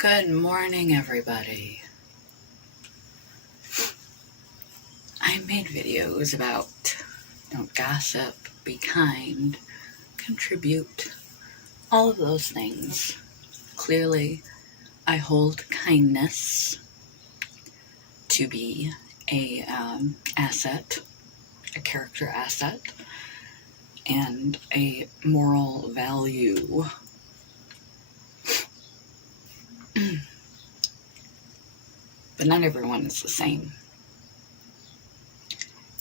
Good morning, everybody. I made videos about don't gossip, be kind, contribute, all of those things. Clearly, I hold kindness to be a asset, a character asset, and a moral value. But not everyone is the same.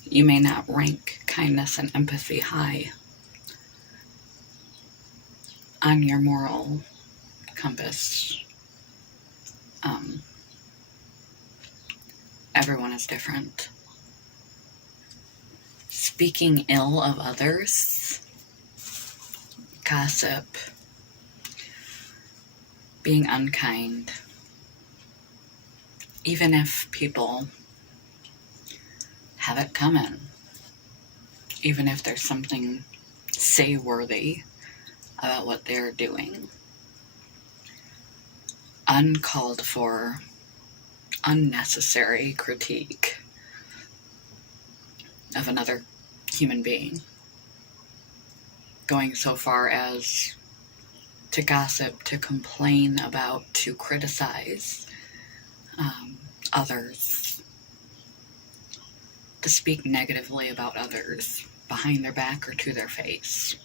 You may not rank kindness and empathy high on your moral compass. Everyone is different. Speaking ill of others, gossip, being unkind, even if people have it coming, even if there's something say-worthy about what they're doing, uncalled for, unnecessary critique of another human being, going so far as to gossip, to complain about, to criticize others, to speak negatively about others behind their back or to their face,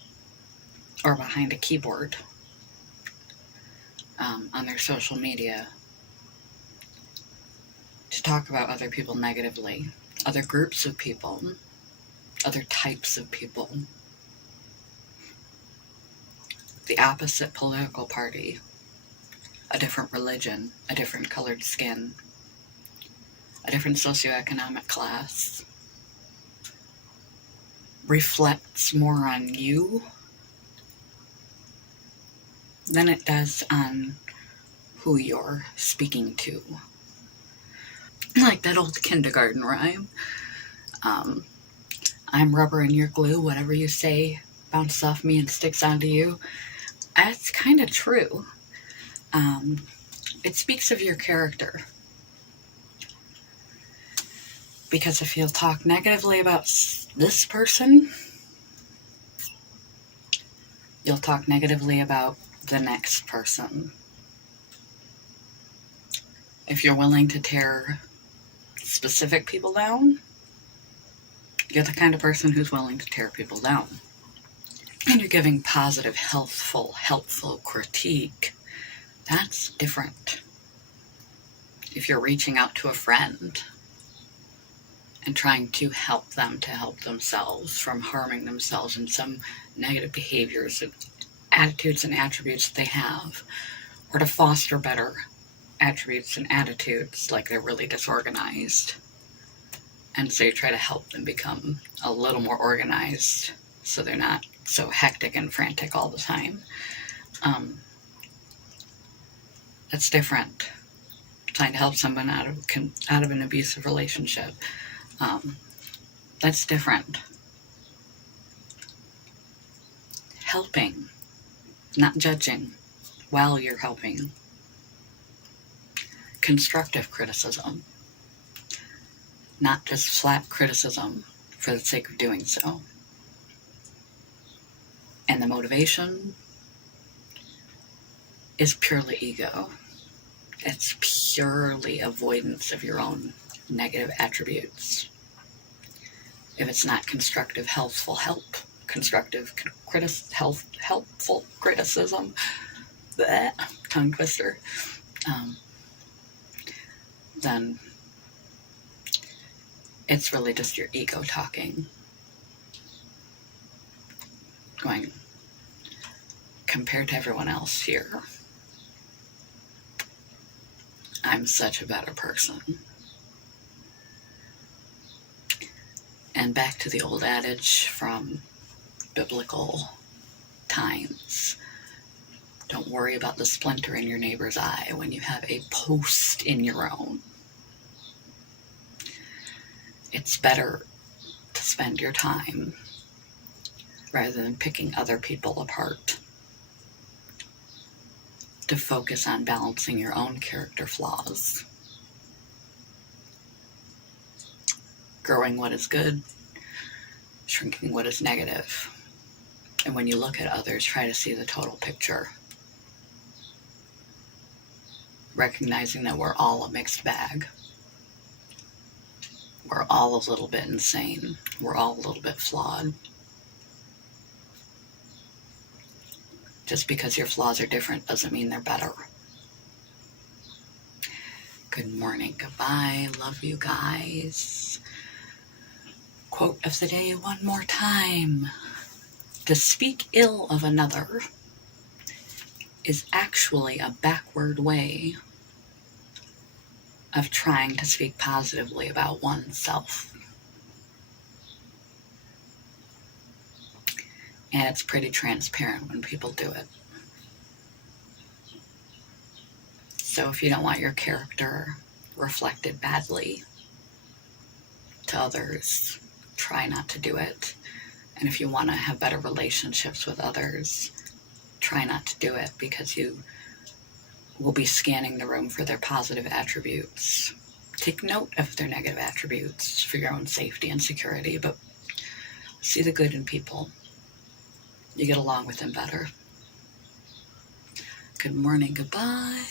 or behind a keyboard on their social media, to talk about other people negatively, other groups of people, other types of people, the opposite political party, a different religion, a different colored skin, a different socioeconomic class, reflects more on you than it does on who you're speaking to. Like that old kindergarten rhyme. I'm rubber and you're glue. Whatever you say bounces off me and sticks onto you. That's kind of true. It speaks of your character. Because if you'll talk negatively about this person, you'll talk negatively about the next person. If you're willing to tear specific people down, you're the kind of person who's willing to tear people down. And you're giving positive, helpful critique. That's different. If you're reaching out to a friend and trying to help them to help themselves from harming themselves in some negative behaviors, attitudes and attributes that they have, or to foster better attributes and attitudes, like they're really disorganized. And so you try to help them become a little more organized so they're not so hectic and frantic all the time. That's different. Trying to help someone out of an abusive relationship. That's different. Helping, not judging while you're helping. Constructive criticism, not just flat criticism for the sake of doing so. And the motivation is purely ego. It's purely avoidance of your own negative attributes. If it's not constructive, helpful criticism, tongue twister, then it's really just your ego talking. Going, compared to everyone else here, I'm such a better person. And back to the old adage from biblical times. Don't worry about the splinter in your neighbor's eye when you have a post in your own. It's better to spend your time rather than picking other people apart. to focus on balancing your own character flaws. Growing what is good, shrinking what is negative. And when you look at others, try to see the total picture. Recognizing that we're all a mixed bag. We're all a little bit insane. We're all a little bit flawed. Just because your flaws are different doesn't mean they're better. Good morning, goodbye, love you guys. Quote of the day one more time. To speak ill of another is actually a backward way of trying to speak positively about oneself. And it's pretty transparent when people do it. So if you don't want your character reflected badly to others, try not to do it. And if you want to have better relationships with others, try not to do it, because you will be scanning the room for their positive attributes. Take note of their negative attributes for your own safety and security, but see the good in people. You get along with them better. Good morning, goodbye.